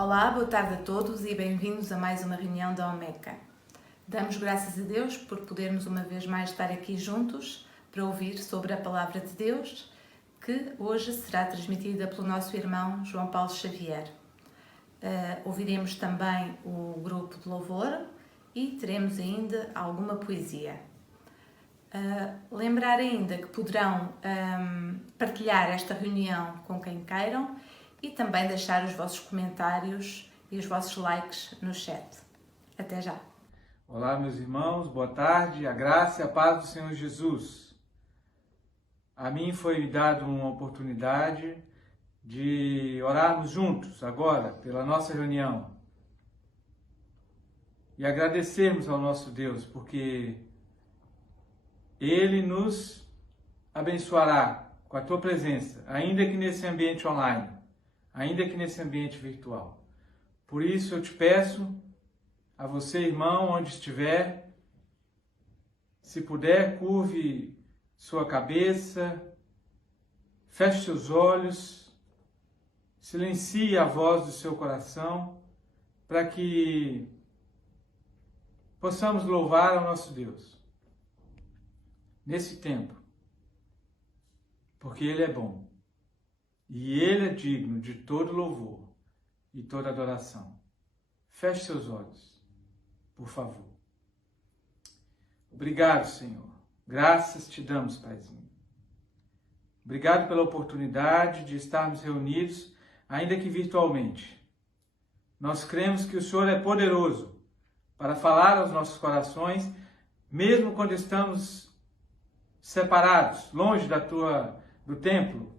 Olá, boa tarde a todos e bem-vindos a mais uma reunião da Omeca. Damos graças a Deus por podermos uma vez mais estar aqui juntos para ouvir sobre a Palavra de Deus, que hoje será transmitida pelo nosso irmão João Paulo Xavier. Ouviremos também o grupo de louvor e teremos ainda alguma poesia. Lembrar ainda que poderão partilhar esta reunião com quem queiram e também deixar os vossos comentários e os vossos likes no chat. Até já! Olá, meus irmãos, boa tarde, a graça e a paz do Senhor Jesus. A mim foi dada uma oportunidade de orarmos juntos agora pela nossa reunião e agradecermos ao nosso Deus, porque Ele nos abençoará com a Tua presença, ainda que nesse ambiente online, ainda que nesse ambiente virtual. Por isso eu te peço, a você, irmão, onde estiver, se puder, curve sua cabeça, feche seus olhos, silencie a voz do seu coração, para que possamos louvar ao nosso Deus nesse tempo, porque Ele é bom e Ele é digno de todo louvor e toda adoração. Feche seus olhos, por favor. Obrigado, Senhor. Graças te damos, Paizinho. Obrigado pela oportunidade de estarmos reunidos, ainda que virtualmente. Nós cremos que o Senhor é poderoso para falar aos nossos corações, mesmo quando estamos separados, longe do templo,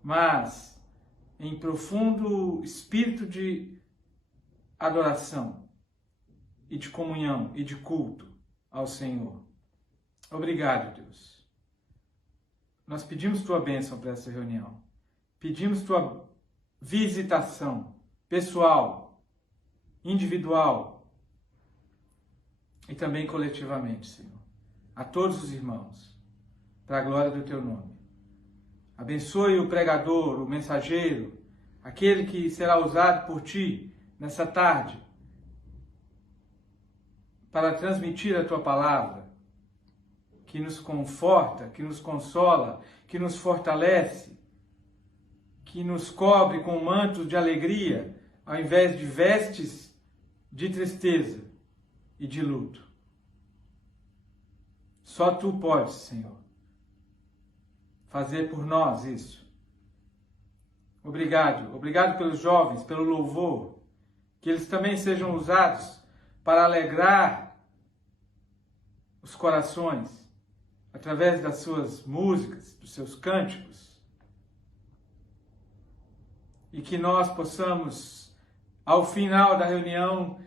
mas em profundo espírito de adoração e de comunhão e de culto ao Senhor. Obrigado, Deus. Nós pedimos Tua bênção para essa reunião. Pedimos Tua visitação pessoal, individual e também coletivamente, Senhor. A todos os irmãos, para a glória do Teu nome. Abençoe o pregador, o mensageiro, aquele que será usado por Ti nessa tarde para transmitir a Tua palavra, que nos conforta, que nos consola, que nos fortalece, que nos cobre com mantos de alegria, ao invés de vestes de tristeza e de luto. Só Tu podes, Senhor, fazer por nós isso. Obrigado pelos jovens, pelo louvor, que eles também sejam usados para alegrar os corações, através das suas músicas, dos seus cânticos, e que nós possamos, ao final da reunião,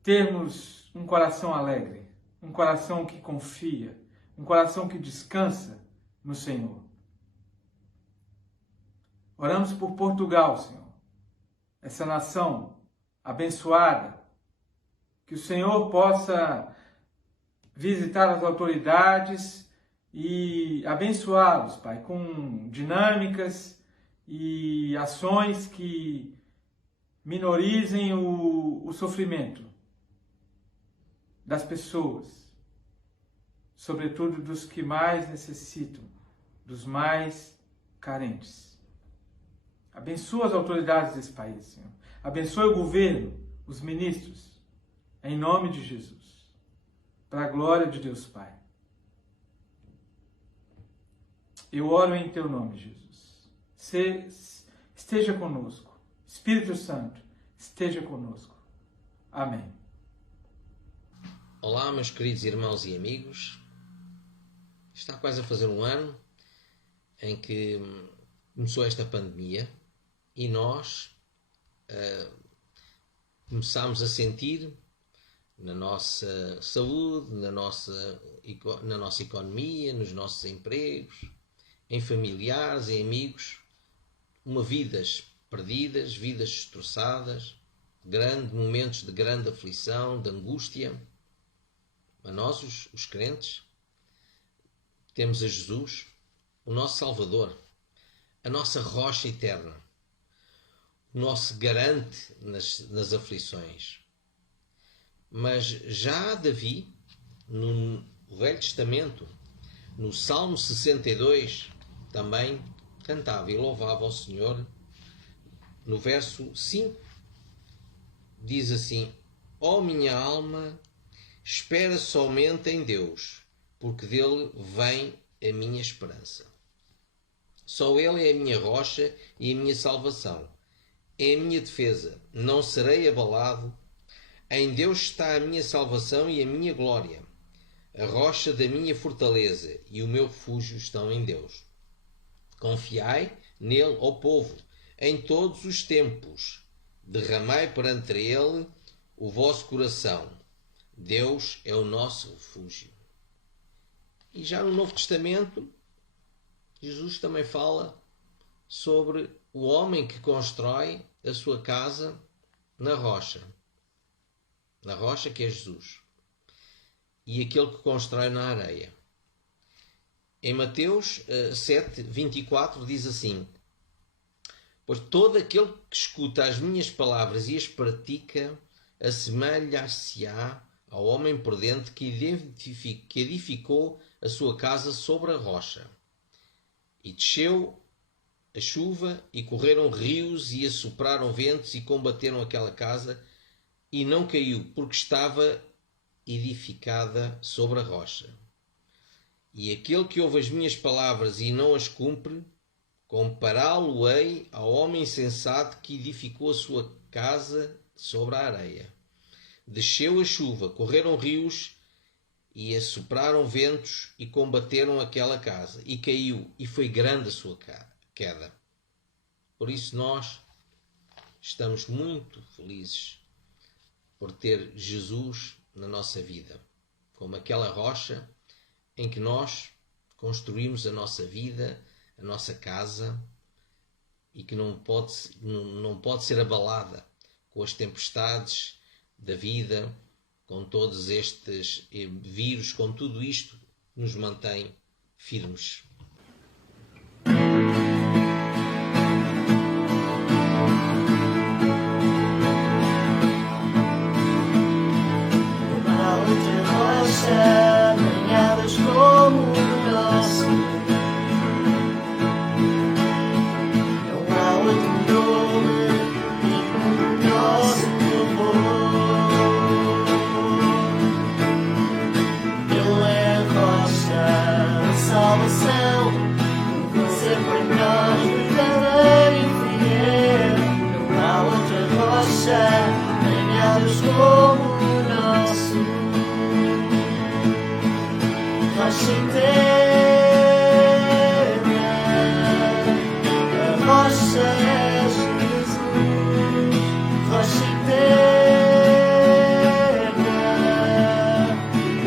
termos um coração alegre, um coração que confia, um coração que descansa no Senhor. Oramos por Portugal, Senhor, essa nação abençoada, que o Senhor possa visitar as autoridades e abençoá-los, Pai, com dinâmicas e ações que minorizem o sofrimento das pessoas, sobretudo dos que mais necessitam, dos mais carentes. Abençoa as autoridades desse país, Senhor. Abençoe o governo, os ministros, em nome de Jesus, para a glória de Deus Pai. Eu oro em Teu nome, Jesus. Esteja conosco. Espírito Santo, esteja conosco. Amém. Olá, meus queridos irmãos e amigos. Está quase a fazer um ano em que começou esta pandemia e nós começámos a sentir na nossa saúde, na nossa economia, nos nossos empregos, em familiares, em amigos, vidas perdidas, vidas destroçadas, momentos de grande aflição, de angústia. Mas nós, os crentes, temos a Jesus, o nosso Salvador, a nossa rocha eterna, nosso garante nas aflições. Mas já Davi, no Velho Testamento, no Salmo 62, também cantava e louvava ao Senhor. No verso 5, diz assim: ó minha alma, espera somente em Deus, porque dele vem a minha esperança. Só ele é a minha rocha e a minha salvação. É a minha defesa, não serei abalado. Em Deus está a minha salvação e a minha glória. A rocha da minha fortaleza e o meu refúgio estão em Deus. Confiai nele, ó povo, em todos os tempos. Derramai perante ele o vosso coração. Deus é o nosso refúgio. E já no Novo Testamento, Jesus também fala sobre o homem que constrói a sua casa na rocha. Na rocha que é Jesus. E aquele que constrói na areia. Em Mateus 7, 24 diz assim: pois todo aquele que escuta as minhas palavras e as pratica, assemelhar-se-á ao homem prudente que edificou a sua casa sobre a rocha. E desceu a chuva, e correram rios, e assopraram ventos, e combateram aquela casa, e não caiu, porque estava edificada sobre a rocha. E aquele que ouve as minhas palavras e não as cumpre, compará-lo-ei ao homem insensato que edificou a sua casa sobre a areia. Desceu a chuva, correram rios, e assopraram ventos, e combateram aquela casa, e caiu, e foi grande a sua queda. Por isso nós estamos muito felizes por ter Jesus na nossa vida, como aquela rocha em que nós construímos a nossa vida, a nossa casa, e que não pode ser abalada com as tempestades da vida, com todos estes vírus, com tudo isto, nos mantém firmes. Banhadas como o nosso, não há outro nome digno do nosso louvor. Ele é a rocha, a salvação, sempre nós, verdadeiro e fiel. Não há outra rocha, banhadas como o nosso. Rocha eterna, a rocha é Jesus. Rocha eterna,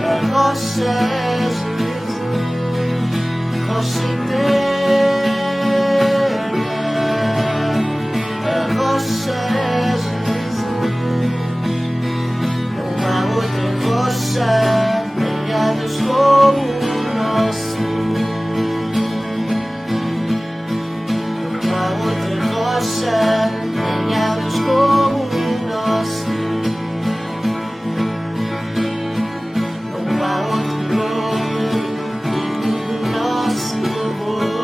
a rocha é Jesus. Rocha eterna, a rocha é Jesus. Não há outra rocha, banhadas como o nosso. Não há outra rocha, banhadas como o nosso. Não há outro nome digno do nosso louvor.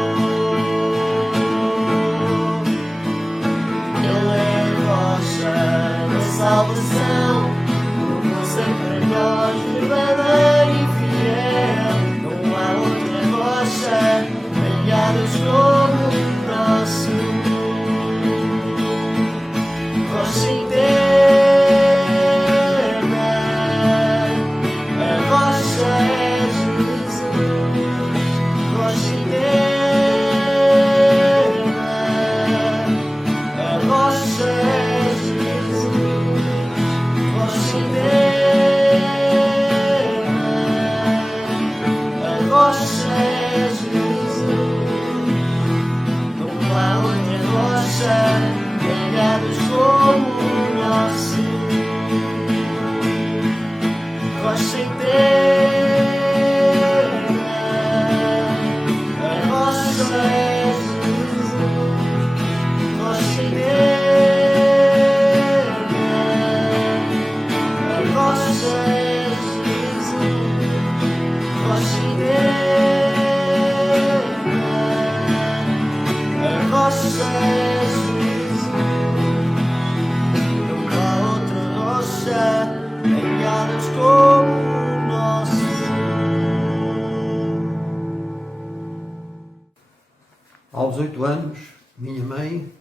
Aos 8 anos, minha mãe,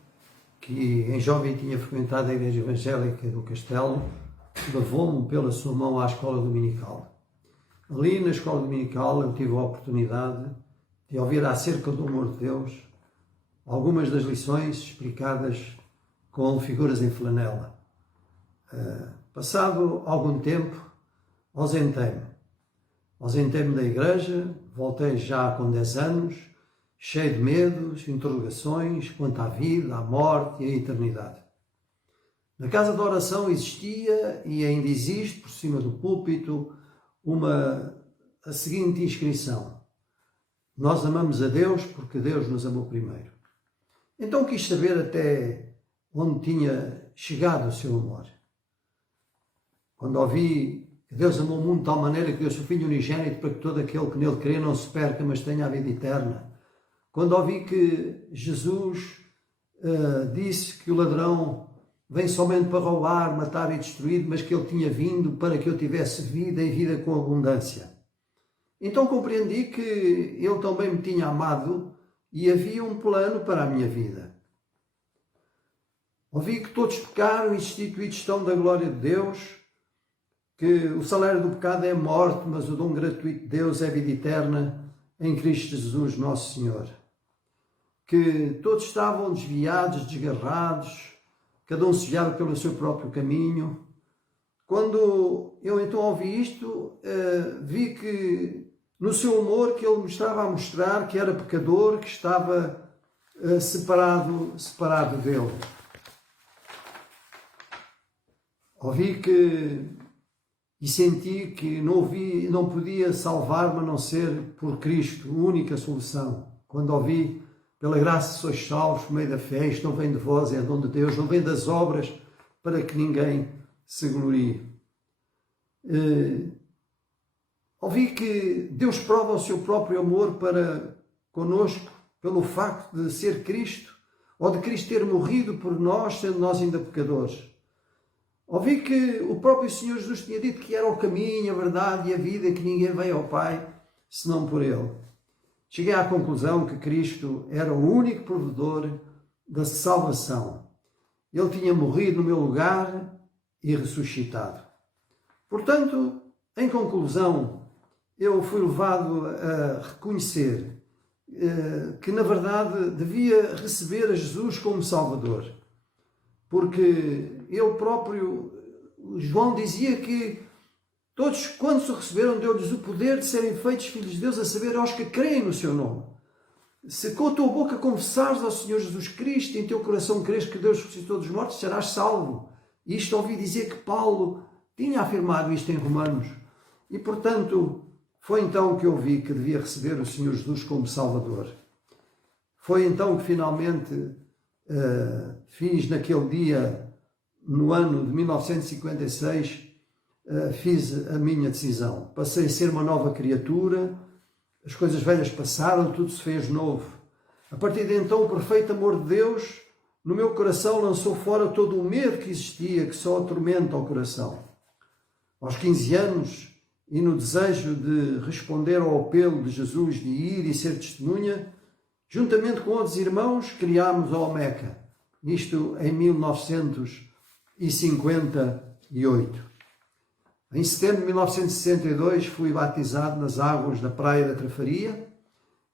que em jovem tinha frequentado a Igreja Evangélica do Castelo, levou-me pela sua mão à escola dominical. Ali na escola dominical eu tive a oportunidade de ouvir acerca do amor de Deus, algumas das lições explicadas com figuras em flanela. Passado algum tempo, ausentei-me. Ausentei-me da igreja, voltei já com 10 anos, cheio de medos, interrogações quanto à vida, à morte e à eternidade. Na casa de oração existia, e ainda existe, por cima do púlpito, a seguinte inscrição: nós amamos a Deus porque Deus nos amou primeiro. Então quis saber até onde tinha chegado o seu amor. Quando ouvi que Deus amou o mundo de tal maneira que deu o seu Filho unigênito para que todo aquele que nele crê não se perca, mas tenha a vida eterna. Quando ouvi que Jesus disse que o ladrão vem somente para roubar, matar e destruir, mas que ele tinha vindo para que eu tivesse vida e vida com abundância. Então compreendi que ele também me tinha amado e havia um plano para a minha vida. Ouvi que todos pecaram e destituídos estão da glória de Deus, que o salário do pecado é a morte, mas o dom gratuito de Deus é a vida eterna em Cristo Jesus, nosso Senhor. Que todos estavam desviados, desgarrados, cada um se desviava pelo seu próprio caminho. Quando eu então ouvi isto, vi que no seu amor que ele me estava a mostrar que era pecador, que estava separado dele. Ouvi e senti que não podia salvar-me a não ser por Cristo, a única solução. Quando ouvi, pela graça sois salvos por meio da fé, isto não vem de vós, é dom de Deus, não vem das obras para que ninguém se glorie. Ouvi que Deus prova o seu próprio amor para conosco pelo facto de ser Cristo, ou de Cristo ter morrido por nós, sendo nós ainda pecadores. Ouvi que o próprio Senhor Jesus tinha dito que era o caminho, a verdade e a vida, que ninguém veio ao Pai senão por Ele. Cheguei à conclusão que Cristo era o único provedor da salvação. Ele tinha morrido no meu lugar e ressuscitado. Portanto, em conclusão, eu fui levado a reconhecer que, na verdade, devia receber a Jesus como Salvador. Porque ele próprio, João dizia que todos, quando se receberam, deu-lhes o poder de serem feitos filhos de Deus, a saber, aos que creem no seu nome. Se com a tua boca confessares ao Senhor Jesus Cristo e em teu coração creres que Deus ressuscitou dos mortos, serás salvo. E isto ouvi dizer que Paulo tinha afirmado isto em Romanos. E, portanto, foi então que eu vi que devia receber o Senhor Jesus como Salvador. Foi então que finalmente fiz naquele dia, no ano de 1956, fiz a minha decisão. Passei a ser uma nova criatura, as coisas velhas passaram, tudo se fez novo. A partir de então, o perfeito amor de Deus no meu coração lançou fora todo o medo que existia, que só atormenta o coração. Aos 15 anos, e no desejo de responder ao apelo de Jesus de ir e ser testemunha, juntamente com outros irmãos, criámos a Omeca, isto em 1958. Em setembro de 1962 fui batizado nas águas da Praia da Trafaria.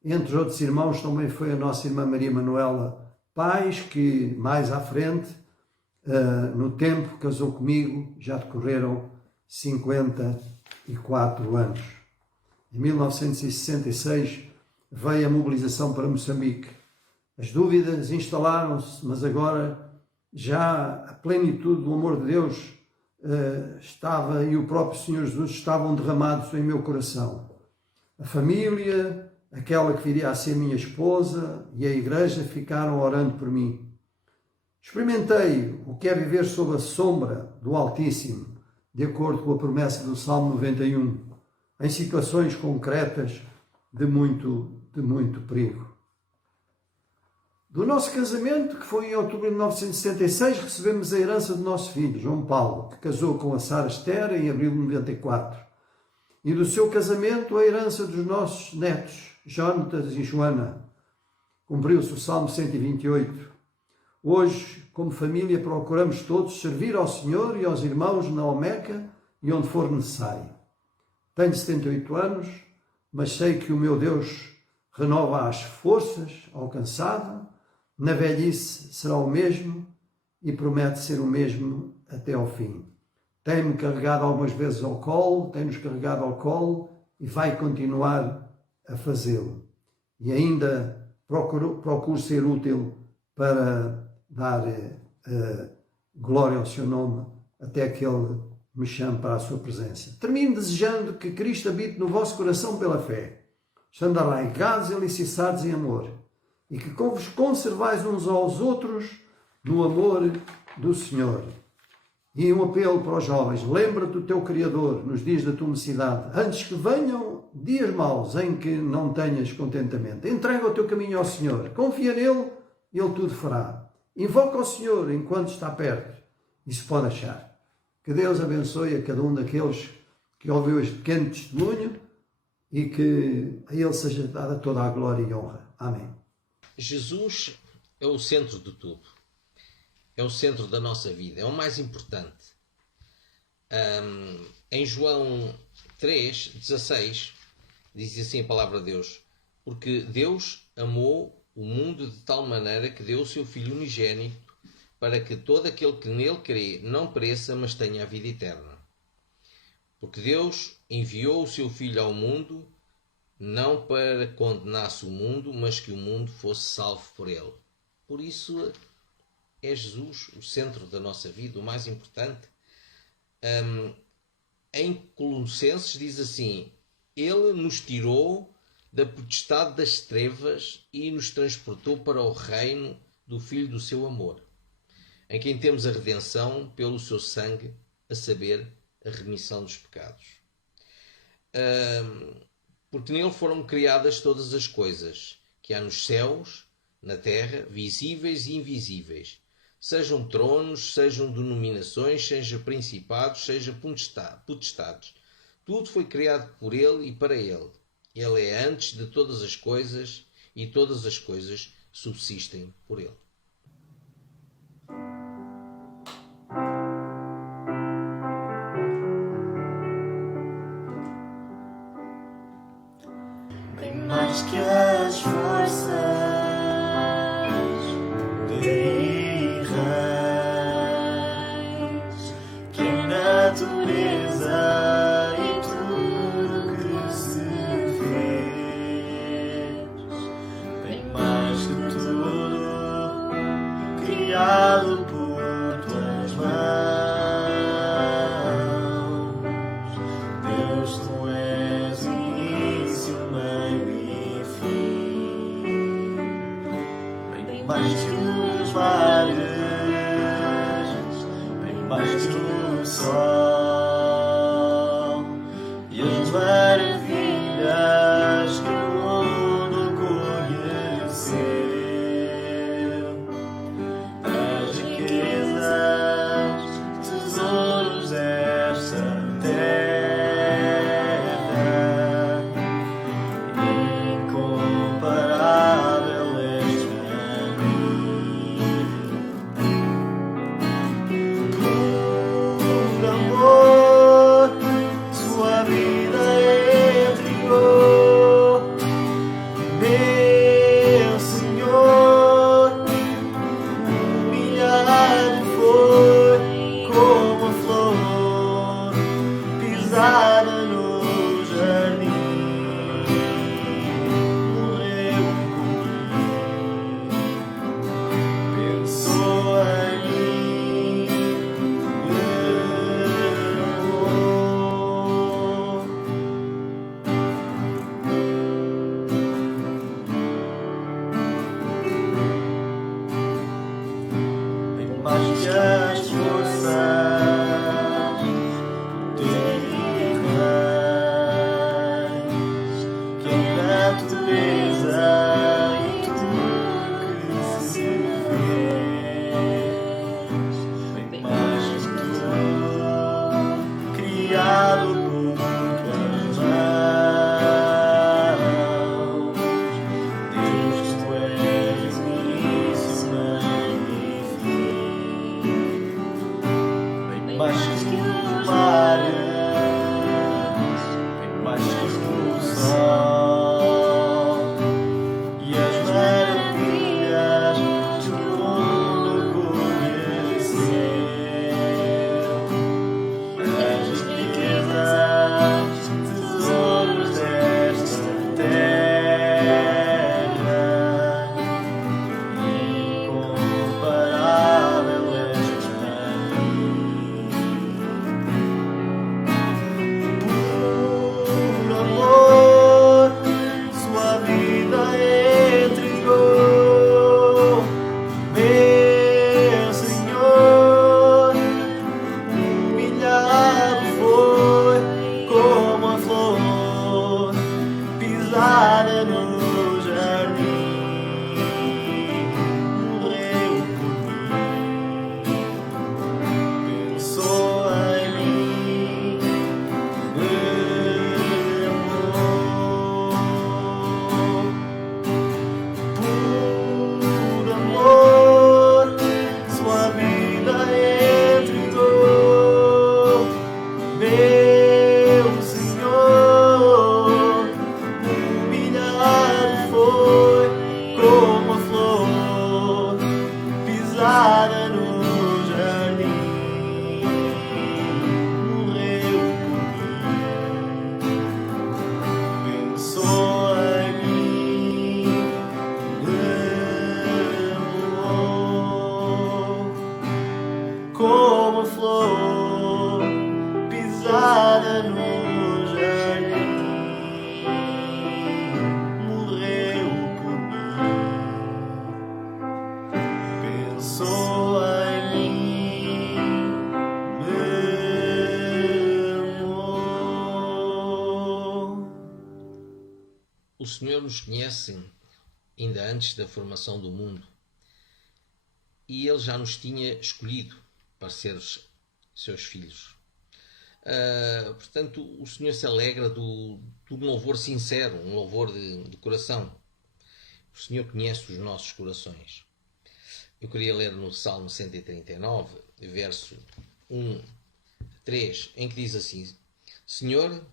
Entre outros irmãos também foi a nossa irmã Maria Manuela Paz, que mais à frente, no tempo, casou comigo, já decorreram 54 anos. Em 1966 veio a mobilização para Moçambique. As dúvidas instalaram-se, mas agora já a plenitude do amor de Deus estava, e o próprio Senhor Jesus estavam derramados em meu coração. A família, aquela que viria a ser minha esposa, e a igreja ficaram orando por mim. Experimentei o que é viver sob a sombra do Altíssimo, de acordo com a promessa do Salmo 91, em situações concretas de muito perigo. Do nosso casamento, que foi em outubro de 1966, recebemos a herança do nosso filho, João Paulo, que casou com a Sara Estera em abril de 94. E do seu casamento, a herança dos nossos netos, Jónatas e Joana. Cumpriu-se o Salmo 128. Hoje, como família, procuramos todos servir ao Senhor e aos irmãos na Omeca e onde for necessário. Tenho 78 anos, mas sei que o meu Deus renova as forças ao cansado, na velhice será o mesmo e promete ser o mesmo até ao fim. Tem-me carregado algumas vezes ao colo, tem-nos carregado ao colo e vai continuar a fazê-lo. E ainda procuro ser útil para dar glória ao seu nome até que Ele me chame para a sua presença. Termino desejando que Cristo habite no vosso coração pela fé, estando arraigados e alicerçados em amor, e que vos conservais uns aos outros no amor do Senhor. E um apelo para os jovens: lembra-te do teu Criador nos dias da tua mocidade, antes que venham dias maus em que não tenhas contentamento. Entrega o teu caminho ao Senhor, confia nele e Ele tudo fará. Invoca o Senhor enquanto está perto, e se pode achar. Que Deus abençoe a cada um daqueles que ouviu este pequeno testemunho e que a Ele seja dada toda a glória e honra. Amém. Jesus é o centro de tudo. É o centro da nossa vida. É o mais importante. Em João 3:16 diz assim a palavra de Deus: porque Deus amou o mundo de tal maneira que deu o seu Filho unigênito, para que todo aquele que nele crê não pereça, mas tenha a vida eterna. Porque Deus enviou o seu Filho ao mundo, não para que condenasse o mundo, mas que o mundo fosse salvo por ele. Por isso é Jesus o centro da nossa vida, o mais importante. Em Colossenses diz assim: Ele nos tirou da potestade das trevas e nos transportou para o reino do Filho do seu amor, em quem temos a redenção pelo seu sangue, a saber, a remissão dos pecados. Porque nele foram criadas todas as coisas que há nos céus, na terra, visíveis e invisíveis, sejam tronos, sejam denominações, sejam principados, sejam potestades. Tudo foi criado por ele e para ele. Ele é antes de todas as coisas e todas as coisas subsistem por ele. Bem mais que as forças de reis, que a natureza e tudo que se fez, bem mais que tudo criado por tuas mãos. Deus, tu és início, meio e fim, bem mais que os mares, bem mais que o sol e as maravilhas que o mundo conheceu, as riquezas, tesouros desta terra, incomparável és para mim. Por amor Senhor nos conhece ainda antes da formação do mundo e Ele já nos tinha escolhido para ser seus filhos. Portanto, o Senhor se alegra do louvor sincero, um louvor de coração. O Senhor conhece os nossos corações. Eu queria ler no Salmo 139, verso 1, 3, em que diz assim: Senhor,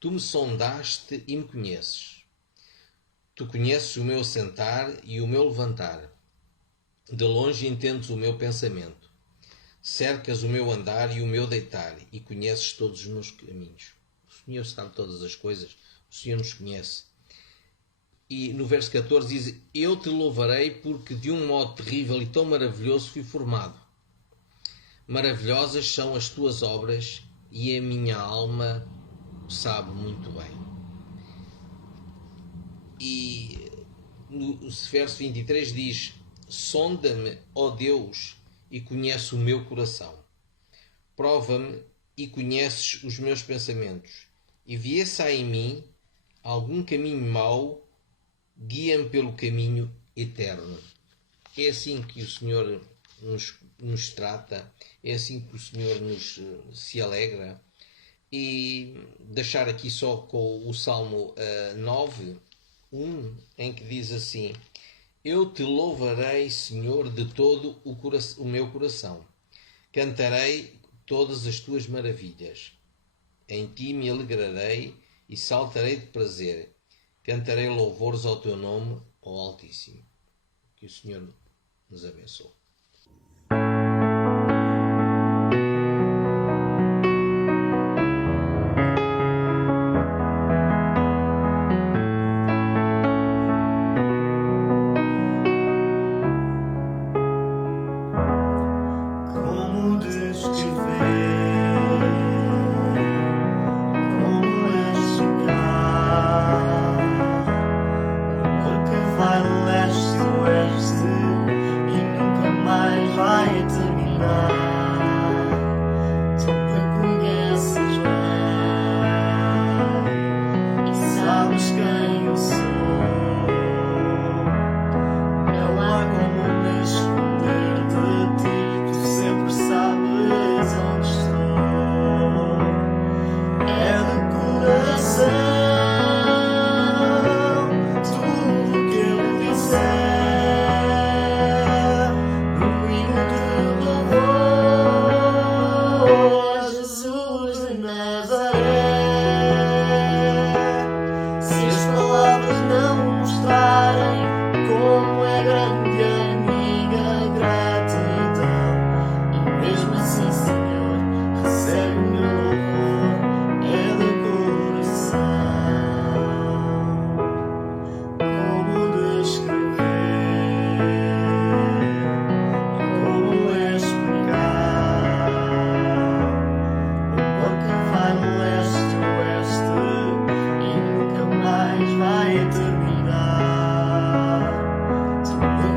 Tu me sondaste e me conheces. Tu conheces o meu sentar e o meu levantar. De longe entendes o meu pensamento. Cercas o meu andar e o meu deitar, e conheces todos os meus caminhos. O Senhor sabe todas as coisas, o Senhor nos conhece. E no verso 14 diz: Eu te louvarei porque de um modo terrível e tão maravilhoso fui formado. Maravilhosas são as tuas obras e a minha alma sabe muito bem. E no verso 23 diz: Sonda-me, ó Deus, e conhece o meu coração. Prova-me e conheces os meus pensamentos. E vê se há em mim algum caminho mau, guia-me pelo caminho eterno. É assim que o Senhor nos trata, é assim que o Senhor se alegra. E deixar aqui só com o Salmo 9, 1, em que diz assim: Eu te louvarei, Senhor, de todo o meu coração. Cantarei todas as tuas maravilhas. Em ti me alegrarei e saltarei de prazer. Cantarei louvores ao teu nome, ó Altíssimo. Que o Senhor nos abençoe. Como descrever, como explicar o amor que vai de leste a oeste e nunca mais vai terminar. Tu me conheces bem e sabes quem eu sou. Não há como me esconder de ti, tu sempre sabes onde estou. É de coração tudo que eu disser, no hino de louvor a Jesus de Nazaré. Se as palavras não mostrarem como é grande a minha gratidão, e mesmo assim, Senhor, recebe o meu louvor, é do coração. Como descrever e como explicar o amor que vai de leste a oeste e nunca mais vai terminar. Tu me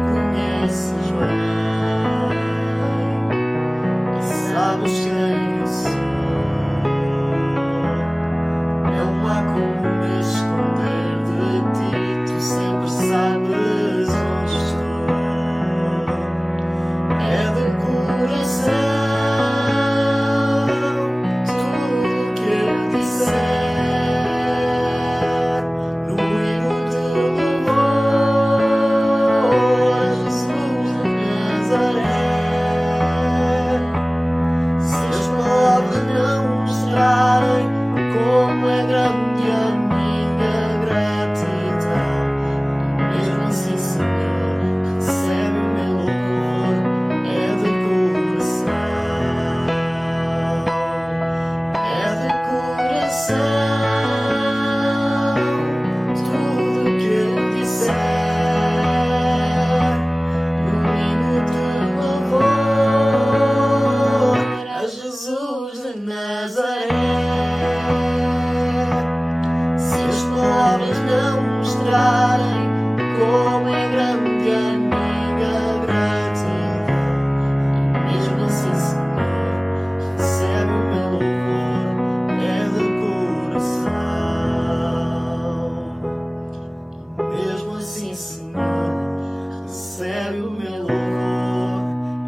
recebe o meu louvor,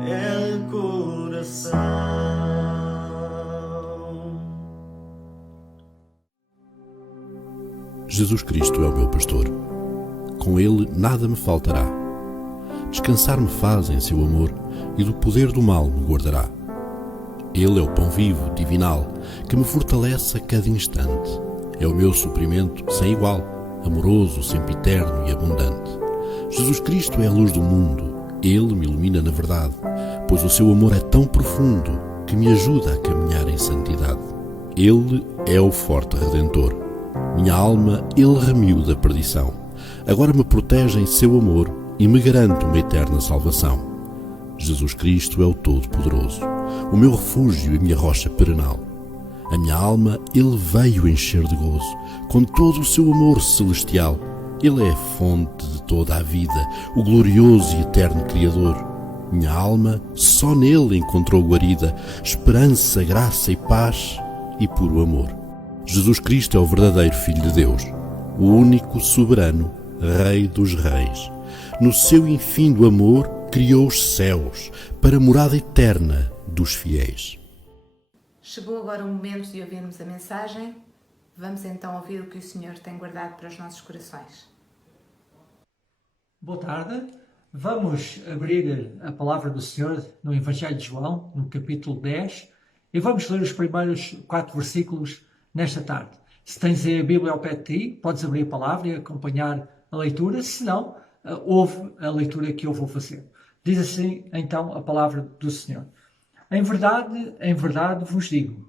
é de coração. Jesus Cristo é o meu pastor. Com Ele nada me faltará. Descansar-me faz em seu amor e do poder do mal me guardará. Ele é o pão vivo, divinal, que me fortalece a cada instante. É o meu suprimento sem igual, amoroso, sempiterno e abundante. Jesus Cristo é a luz do mundo. Ele me ilumina na verdade, pois o seu amor é tão profundo que me ajuda a caminhar em santidade. Ele é o forte Redentor. Minha alma Ele remiu da perdição. Agora me protege em seu amor e me garante uma eterna salvação. Jesus Cristo é o Todo-Poderoso, o meu refúgio e minha rocha perenal. A minha alma Ele veio encher de gozo, com todo o seu amor celestial. Ele é a fonte de toda a vida, o glorioso e eterno Criador. Minha alma só nele encontrou guarida, esperança, graça e paz e puro amor. Jesus Cristo é o verdadeiro Filho de Deus, o único soberano Rei dos Reis. No seu infindo amor criou os céus para a morada eterna dos fiéis. Chegou agora o momento de ouvirmos a mensagem. Vamos então ouvir o que o Senhor tem guardado para os nossos corações. Boa tarde. Vamos abrir a palavra do Senhor no Evangelho de João, no capítulo 10, e vamos ler os primeiros 4 versículos nesta tarde. Se tens a Bíblia ao pé de ti, podes abrir a palavra e acompanhar a leitura. Se não, ouve a leitura que eu vou fazer. Diz assim, então, a palavra do Senhor. Em verdade vos digo,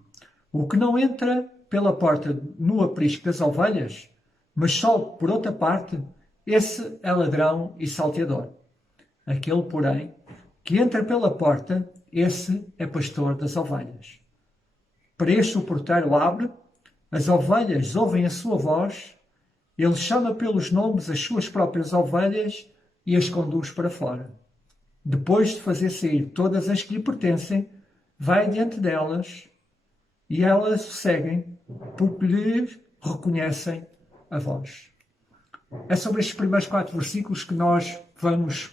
o que não entra pela porta no aprisco das ovelhas, mas só por outra parte, esse é ladrão e salteador. Aquele, porém, que entra pela porta, esse é pastor das ovelhas. Para este o porteiro abre, as ovelhas ouvem a sua voz, ele chama pelos nomes as suas próprias ovelhas e as conduz para fora. Depois de fazer sair todas as que lhe pertencem, vai diante delas e elas o seguem porque lhe reconhecem a voz. É sobre estes primeiros 4 versículos que nós vamos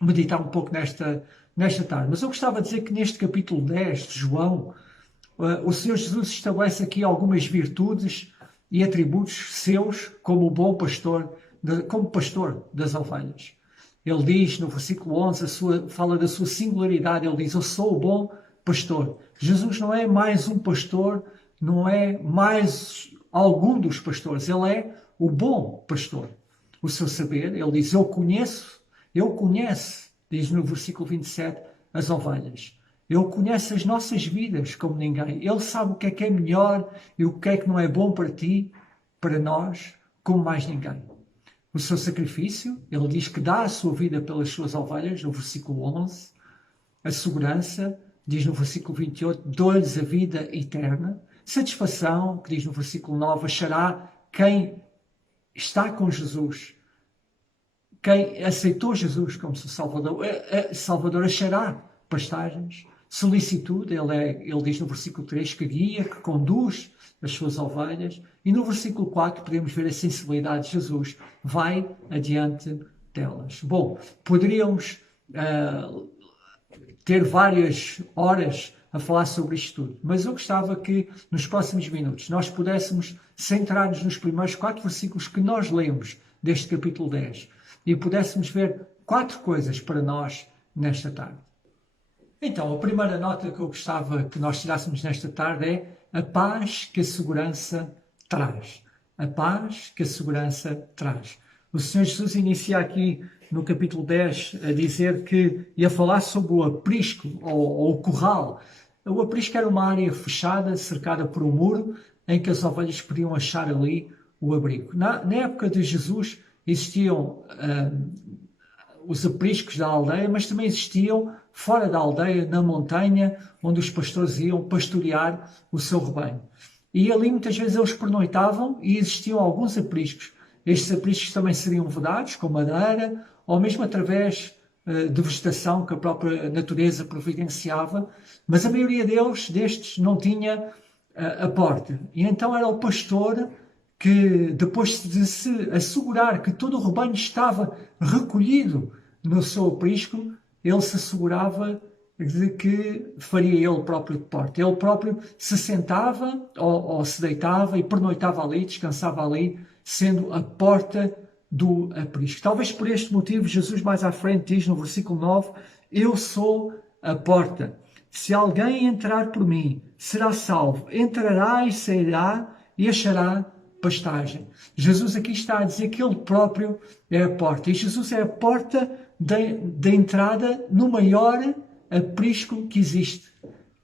meditar um pouco nesta tarde. Mas eu gostava de dizer que neste capítulo 10 de João, o Senhor Jesus estabelece aqui algumas virtudes e atributos seus como bom pastor, como pastor das ovelhas. Ele diz no versículo 11, fala da sua singularidade, ele diz, eu sou o bom pastor. Jesus não é mais um pastor, não é mais algum dos pastores, ele é o bom pastor. O seu saber, ele diz, eu conheço, diz no versículo 27, as ovelhas. Ele conhece as nossas vidas como ninguém. Ele sabe o que é melhor e o que é que não é bom para ti, para nós, como mais ninguém. O seu sacrifício, ele diz que dá a sua vida pelas suas ovelhas, no versículo 11. A segurança, diz no versículo 28, dou-lhes a vida eterna. Satisfação, que diz no versículo 9, achará quem está com Jesus, quem aceitou Jesus como seu Salvador achará pastagens. Solicitude, ele diz no versículo 3 que guia, que conduz as suas ovelhas. E no versículo 4 podemos ver a sensibilidade de Jesus. Vai adiante delas. Bom, poderíamos ter várias horas a falar sobre isto tudo, mas eu gostava que nos próximos minutos nós pudéssemos centrar-nos nos primeiros 4 versículos que nós lemos deste capítulo 10 e pudéssemos ver 4 coisas para nós nesta tarde. Então, a primeira nota que eu gostava que nós tirássemos nesta tarde é a paz que a segurança traz. A paz que a segurança traz. O Senhor Jesus inicia aqui no capítulo 10 a dizer que ia falar sobre o aprisco ou o curral. O aprisco era uma área fechada, cercada por um muro, em que as ovelhas podiam achar ali o abrigo. Na época de Jesus existiam os apriscos da aldeia, mas também existiam fora da aldeia, na montanha, onde os pastores iam pastorear o seu rebanho. E ali muitas vezes eles pernoitavam e existiam alguns apriscos. Estes apriscos também seriam vedados com madeira ou mesmo através de vegetação que a própria natureza providenciava, mas a maioria destes não tinha a porta. E então era o pastor que, depois de se assegurar que todo o rebanho estava recolhido no seu aprisco, ele se assegurava de que faria ele próprio de porta. Ele próprio se sentava ou se deitava e pernoitava ali, descansava ali, sendo a porta do aprisco. Talvez por este motivo, Jesus mais à frente diz no versículo 9, eu sou a porta. Se alguém entrar por mim, será salvo. Entrará e sairá e achará pastagem. Jesus aqui está a dizer que ele próprio é a porta. E Jesus é a porta da entrada no maior aprisco que existe,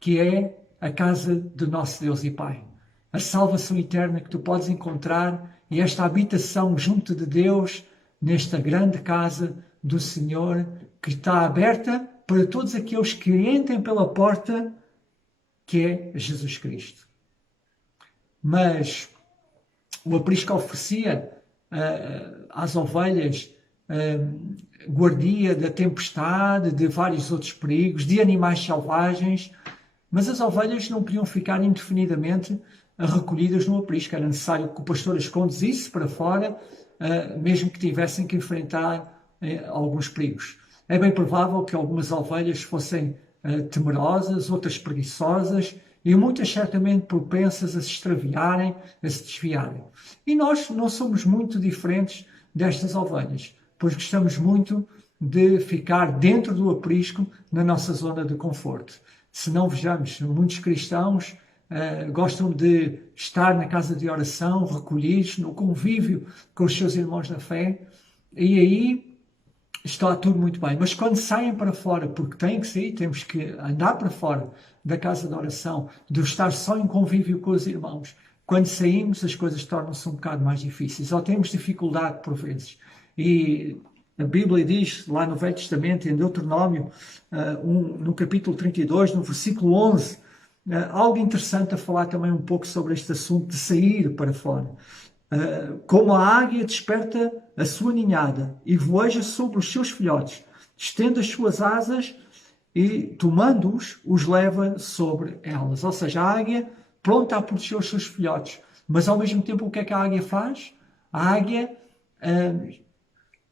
que é a casa do nosso Deus e Pai. A salvação eterna que tu podes encontrar e esta habitação junto de Deus nesta grande casa do Senhor que está aberta para todos aqueles que entrem pela porta que é Jesus Cristo. Mas o aprisco oferecia às ovelhas guardia da tempestade, de vários outros perigos, de animais selvagens, mas as ovelhas não podiam ficar indefinidamente recolhidas no aprisco. Era necessário que o pastor as conduzisse para fora, mesmo que tivessem que enfrentar alguns perigos. É bem provável que algumas ovelhas fossem temerosas, outras preguiçosas e muitas certamente propensas a se extraviarem, a se desviarem. E nós não somos muito diferentes destas ovelhas, pois gostamos muito de ficar dentro do aprisco na nossa zona de conforto. Se não vejamos, muitos cristãos gostam de estar na casa de oração, recolhidos, no convívio com os seus irmãos na fé, e aí está tudo muito bem. Mas quando saem para fora, porque têm que sair, temos que andar para fora da casa de oração, de estar só em convívio com os irmãos, quando saímos as coisas tornam-se um bocado mais difíceis, ou temos dificuldade por vezes. E a Bíblia diz, lá no Velho Testamento, em Deuteronômio, no capítulo 32, no versículo 11, algo interessante a falar também um pouco sobre este assunto de sair para fora. Como a águia desperta a sua ninhada e voeja sobre os seus filhotes, estende as suas asas e, tomando-os, os leva sobre elas. Ou seja, a águia pronta a proteger os seus filhotes. Mas, ao mesmo tempo, o que é que a águia faz? A águia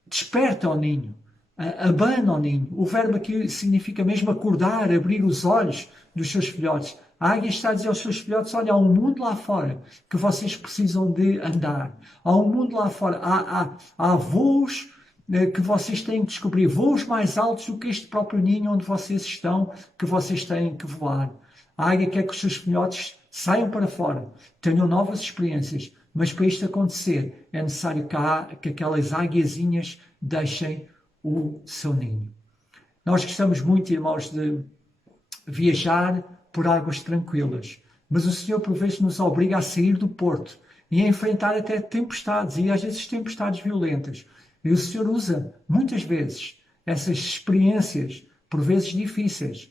desperta ao ninho, abana ao ninho. O verbo aqui significa mesmo acordar, abrir os olhos dos seus filhotes. A águia está a dizer aos seus filhotes, olha, há um mundo lá fora que vocês precisam de andar. Há um mundo lá fora. Há voos que vocês têm que descobrir, voos mais altos do que este próprio ninho onde vocês estão, que vocês têm que voar. A águia quer que os seus filhotes saiam para fora, tenham novas experiências, mas para isto acontecer é necessário que aquelas águiazinhas deixem o seu ninho. Nós gostamos muito, irmãos, de viajar por águas tranquilas, mas o Senhor por vezes nos obriga a sair do porto e a enfrentar até tempestades, e às vezes tempestades violentas. E o Senhor usa muitas vezes essas experiências, por vezes difíceis,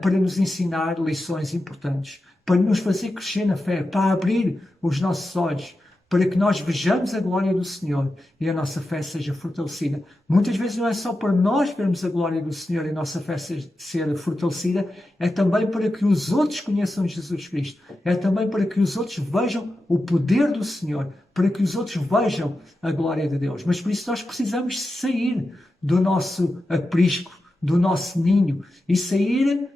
para nos ensinar lições importantes, para nos fazer crescer na fé, para abrir os nossos olhos, para que nós vejamos a glória do Senhor e a nossa fé seja fortalecida. Muitas vezes não é só para nós vermos a glória do Senhor e a nossa fé ser fortalecida, é também para que os outros conheçam Jesus Cristo. É também para que os outros vejam o poder do Senhor, para que os outros vejam a glória de Deus. Mas por isso nós precisamos sair do nosso aprisco, do nosso ninho, e sair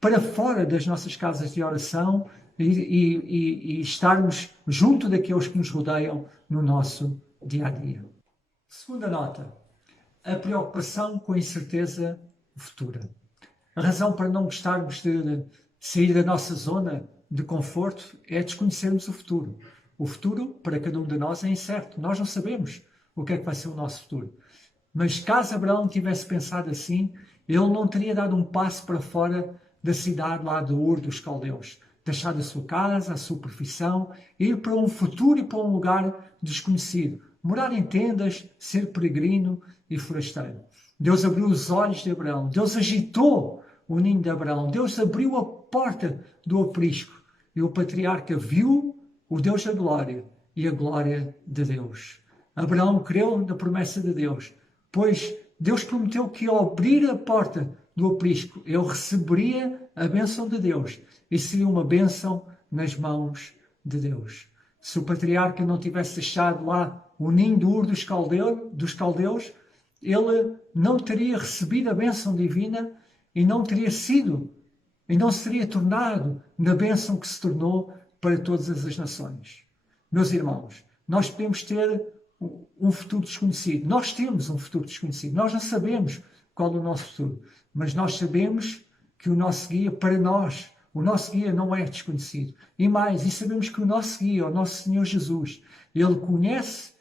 para fora das nossas casas de oração e estarmos junto daqueles que nos rodeiam no nosso dia-a-dia. Segunda nota, a preocupação com a incerteza futura. A razão para não gostarmos de sair da nossa zona de conforto é desconhecermos o futuro. O futuro, para cada um de nós, é incerto. Nós não sabemos o que é que vai ser o nosso futuro. Mas caso Abraão tivesse pensado assim, ele não teria dado um passo para fora da cidade lá de Ur dos Caldeus, deixar a sua casa, a sua profissão, ir para um futuro e para um lugar desconhecido, morar em tendas, ser peregrino e forasteiro. Deus abriu os olhos de Abraão, Deus agitou o ninho de Abraão, Deus abriu a porta do aprisco e o patriarca viu o Deus da glória e a glória de Deus. Abraão creu na promessa de Deus, pois Deus prometeu que ao abrir a porta do aprisco, ele receberia a bênção de Deus e seria uma bênção nas mãos de Deus. Se o patriarca não tivesse deixado lá o ninho de Ur dos caldeus, ele não teria recebido a bênção divina e não teria sido, e não se teria tornado na bênção que se tornou para todas as nações. Meus irmãos, nós podemos ter um futuro desconhecido. Nós temos um futuro desconhecido. Nós não sabemos qual é o nosso futuro, mas nós sabemos que o nosso guia, para nós, o nosso guia não é desconhecido. E mais, e sabemos que o nosso guia, o nosso Senhor Jesus, Ele conhece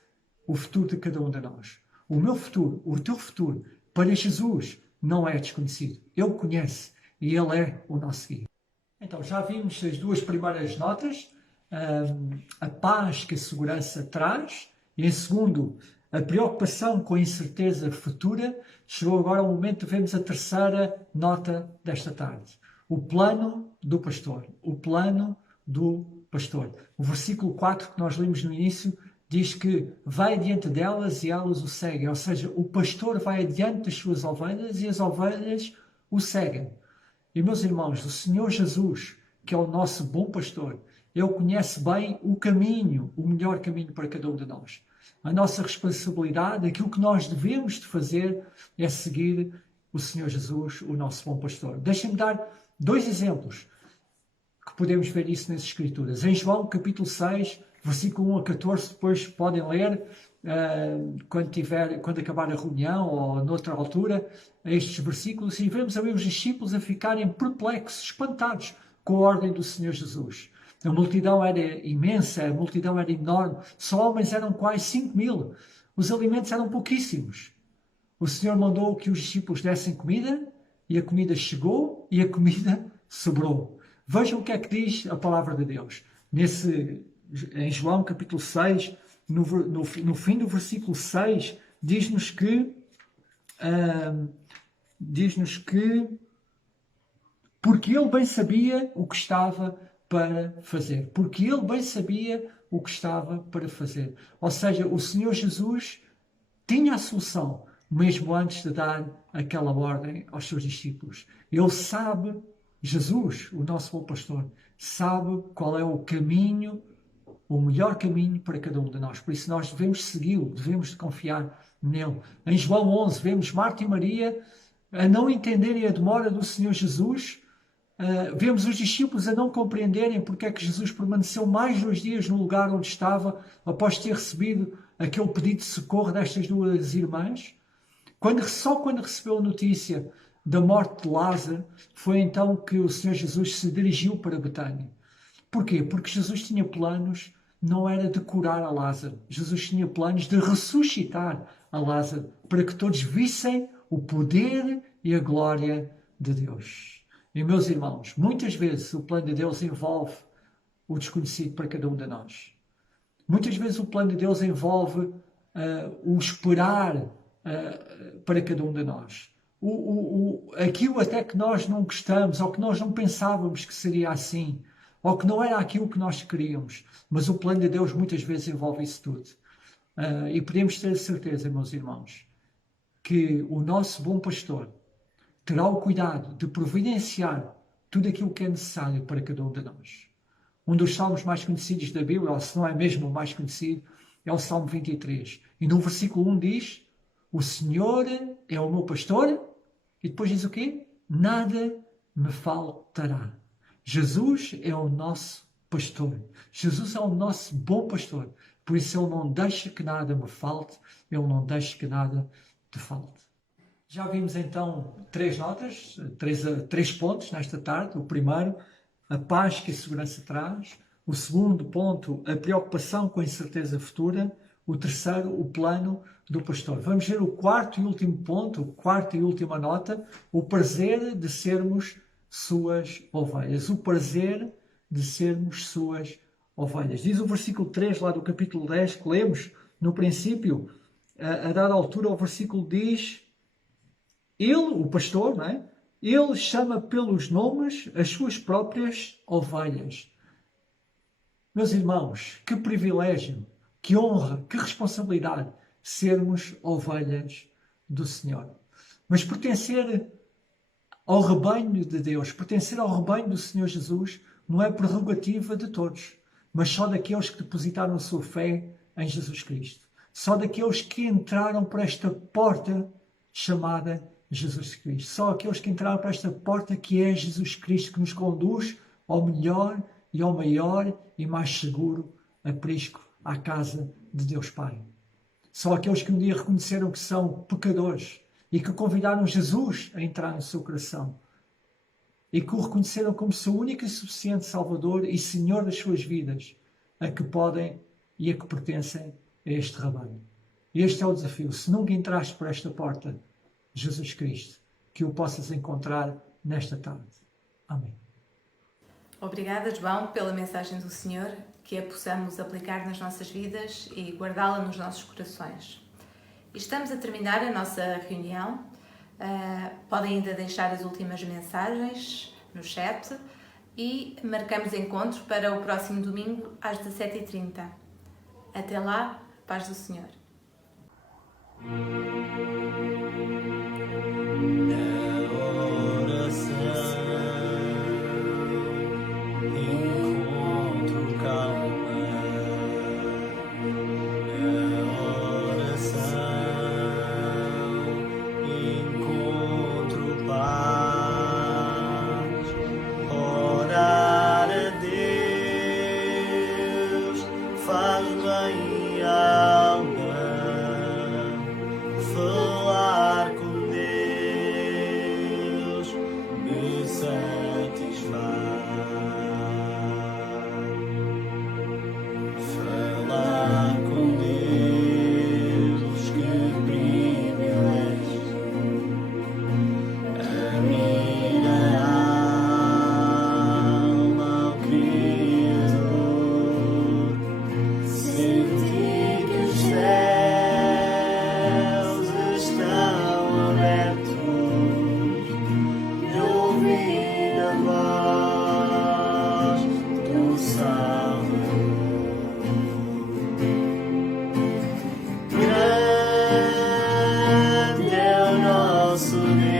o futuro de cada um de nós. O meu futuro, o teu futuro, para Jesus, não é desconhecido. Ele conhece e Ele é o nosso guia. Então, já vimos as duas primeiras notas, a paz que a segurança traz, e em segundo, a preocupação com a incerteza futura. Chegou agora o momento de vermos a terceira nota desta tarde. O plano do pastor. O plano do pastor. O versículo 4 que nós lemos no início diz que vai adiante delas e elas o seguem. Ou seja, o pastor vai adiante das suas ovelhas e as ovelhas o seguem. E, meus irmãos, o Senhor Jesus, que é o nosso bom pastor, Ele conhece bem o caminho, o melhor caminho para cada um de nós. A nossa responsabilidade, aquilo que nós devemos de fazer é seguir o Senhor Jesus, o nosso bom pastor. Deixem-me dar 2 exemplos que podemos ver isso nas Escrituras. Em João, capítulo 6, versículo 1 a 14, depois podem ler quando acabar a reunião ou noutra altura, estes versículos, e vemos ali os discípulos a ficarem perplexos, espantados com a ordem do Senhor Jesus. A multidão era imensa, a multidão era enorme, só homens eram quase 5.000, os alimentos eram pouquíssimos. O Senhor mandou que os discípulos dessem comida, e a comida chegou, e a comida sobrou. Vejam o que é que diz a palavra de Deus. Em João capítulo 6, no fim do versículo 6, diz-nos que porque ele bem sabia o que estava para fazer. Porque ele bem sabia o que estava para fazer. Ou seja, o Senhor Jesus tinha a solução, mesmo antes de dar aquela ordem aos seus discípulos. Ele sabe, Jesus, o nosso bom pastor, sabe qual é o caminho, o melhor caminho para cada um de nós. Por isso nós devemos segui-lo, devemos confiar nele. Em João 11 vemos Marta e Maria a não entenderem a demora do Senhor Jesus. Vemos os discípulos a não compreenderem porque é que Jesus permaneceu mais 2 dias no lugar onde estava após ter recebido aquele pedido de socorro destas 2 irmãs. Só quando recebeu a notícia da morte de Lázaro foi então que o Senhor Jesus se dirigiu para Betânia. Porquê? Porque Jesus tinha planos, não era de curar a Lázaro. Jesus tinha planos de ressuscitar a Lázaro para que todos vissem o poder e a glória de Deus. E, meus irmãos, muitas vezes o plano de Deus envolve o desconhecido para cada um de nós. Muitas vezes o plano de Deus envolve o esperar para cada um de nós. Aquilo até que nós não gostamos, ou que nós não pensávamos que seria assim, ou que não era aquilo que nós queríamos. Mas o plano de Deus muitas vezes envolve isso tudo. E podemos ter certeza, meus irmãos, que o nosso bom pastor terá o cuidado de providenciar tudo aquilo que é necessário para cada um de nós. Um dos salmos mais conhecidos da Bíblia, ou se não é mesmo o mais conhecido, é o Salmo 23. E no versículo 1 diz: o Senhor é o meu pastor, e depois diz o quê? Nada me faltará. Jesus é o nosso pastor. Jesus é o nosso bom pastor. Por isso Ele não deixa que nada me falte, Ele não deixa que nada te falte. Já vimos então 3 notas, 3 pontos nesta tarde. O primeiro, a paz que a segurança traz. O segundo ponto, a preocupação com a incerteza futura. O terceiro, o plano do pastor. Vamos ver o quarto e último ponto, a quarta e última nota, o prazer de sermos suas ovelhas. O prazer de sermos suas ovelhas. Diz o versículo 3 lá do capítulo 10 que lemos no princípio, a dada altura o versículo diz: ele, o pastor, não é? Ele chama pelos nomes as suas próprias ovelhas. Meus irmãos, que privilégio, que honra, que responsabilidade sermos ovelhas do Senhor. Mas pertencer ao rebanho de Deus, pertencer ao rebanho do Senhor Jesus, não é prerrogativa de todos, mas só daqueles que depositaram a sua fé em Jesus Cristo. só daqueles que entraram por esta porta chamada Jesus Cristo. Só aqueles que entraram por esta porta que é Jesus Cristo, que nos conduz ao melhor e ao maior e mais seguro aprisco à casa de Deus Pai. Só aqueles que um dia reconheceram que são pecadores e que convidaram Jesus a entrar no seu coração e que o reconheceram como seu único e suficiente Salvador e Senhor das suas vidas, a que podem e a que pertencem a este rebanho. Este é o desafio. Se nunca entraste por esta porta, Jesus Cristo, que o possas encontrar nesta tarde. Amém. Obrigada, João, pela mensagem do Senhor, que a possamos aplicar nas nossas vidas e guardá-la nos nossos corações. E estamos a terminar a nossa reunião. Podem ainda deixar as últimas mensagens no chat e marcamos encontro para o próximo domingo às 17h30. Até lá, paz do Senhor. Grande é o nosso Deus.